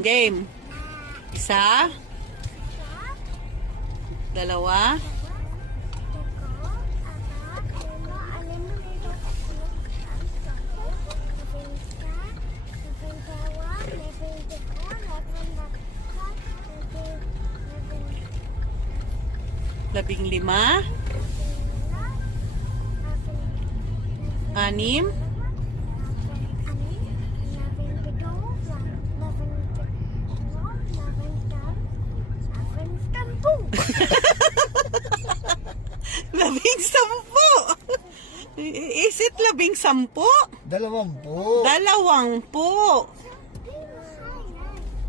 Game. Isa. Dalawa. Labing lima. Anim. Labing sampu. Is it labing sampu? 20. 20.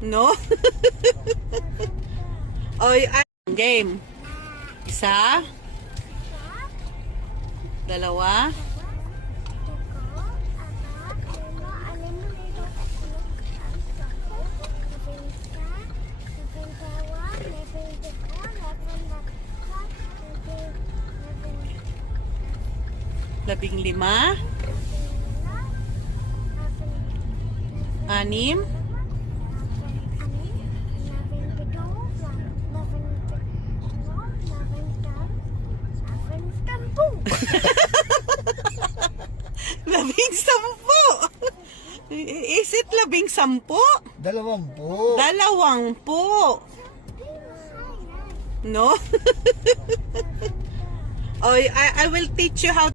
No? Oy, game. Isa. Dalawa. Labing lima. Anim. Labing sampu. Is it labing sampu? 20. 20. No? Oy, I will teach you how